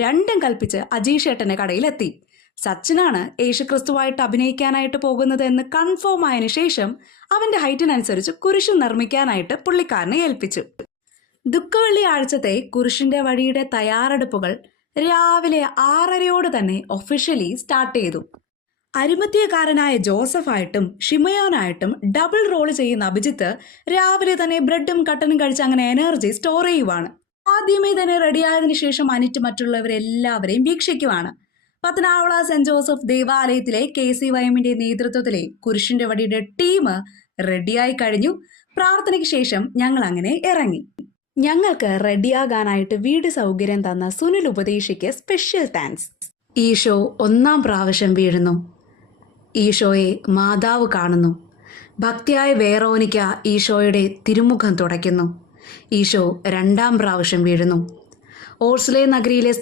രണ്ടും കൽപ്പിച്ച് അജീഷേട്ടന്റെ കടയിലെത്തി. സച്ചിനാണ് യേശുക്രിസ്തുവായിട്ട് അഭിനയിക്കാനായിട്ട് പോകുന്നത് എന്ന് കൺഫേം ആയതിനു ശേഷം അവന്റെ ഹൈറ്റിനനുസരിച്ച് കുരിശ് നിർമ്മിക്കാനായിട്ട് പുള്ളിക്കാരനെ ഏൽപ്പിച്ചു. ദുഃഖവെള്ളി ആഴ്ചത്തെ കുരിശിന്റെ വഴിയുടെ തയ്യാറെടുപ്പുകൾ രാവിലെ 6:30 തന്നെ ഒഫീഷ്യലി സ്റ്റാർട്ട് ചെയ്തു. അരിമത്യക്കാരനായ ജോസഫായിട്ടും ഷിമയോനായിട്ടും ഡബിൾ റോൾ ചെയ്യുന്ന അഭിജിത്ത് രാവിലെ തന്നെ ബ്രെഡും കട്ടനും കഴിച്ച് അങ്ങനെ എനർജി സ്റ്റോർ ചെയ്യുവാണ്. ആദ്യമേ തന്നെ റെഡിയായതിനു ശേഷം അനിറ്റ് മറ്റുള്ളവരെല്ലാവരെയും വീക്ഷിക്കുവാണ്. പത്തനാവള സെന്റ് ജോസഫ് ദേവാലയത്തിലെ KCYMന്റെ നേതൃത്വത്തിലെ കുരിശിന്റെ വടിയുടെ ടീം റെഡിയായി കഴിഞ്ഞു. പ്രാർത്ഥനയ്ക്ക് ശേഷം ഞങ്ങൾ അങ്ങനെ ഇറങ്ങി. ഞങ്ങൾക്ക് റെഡിയാകാനായിട്ട് വീട് സൗകര്യം തന്ന സുനിൽ ഉപദേശിക്ക് സ്പെഷ്യൽ താങ്ക്സ്. ഈശോ 1-ാം പ്രാവശ്യം വീഴുന്നു. ഈശോയെ മാതാവ് കാണുന്നു. ഭക്തിയായ വേറോനിക്ക ഈശോയുടെ തിരുമുഖം തുടയ്ക്കുന്നു. ഈശോ 2-ാം പ്രാവശ്യം വീഴുന്നു. ഓർസ്ലേ നഗരിയിലെ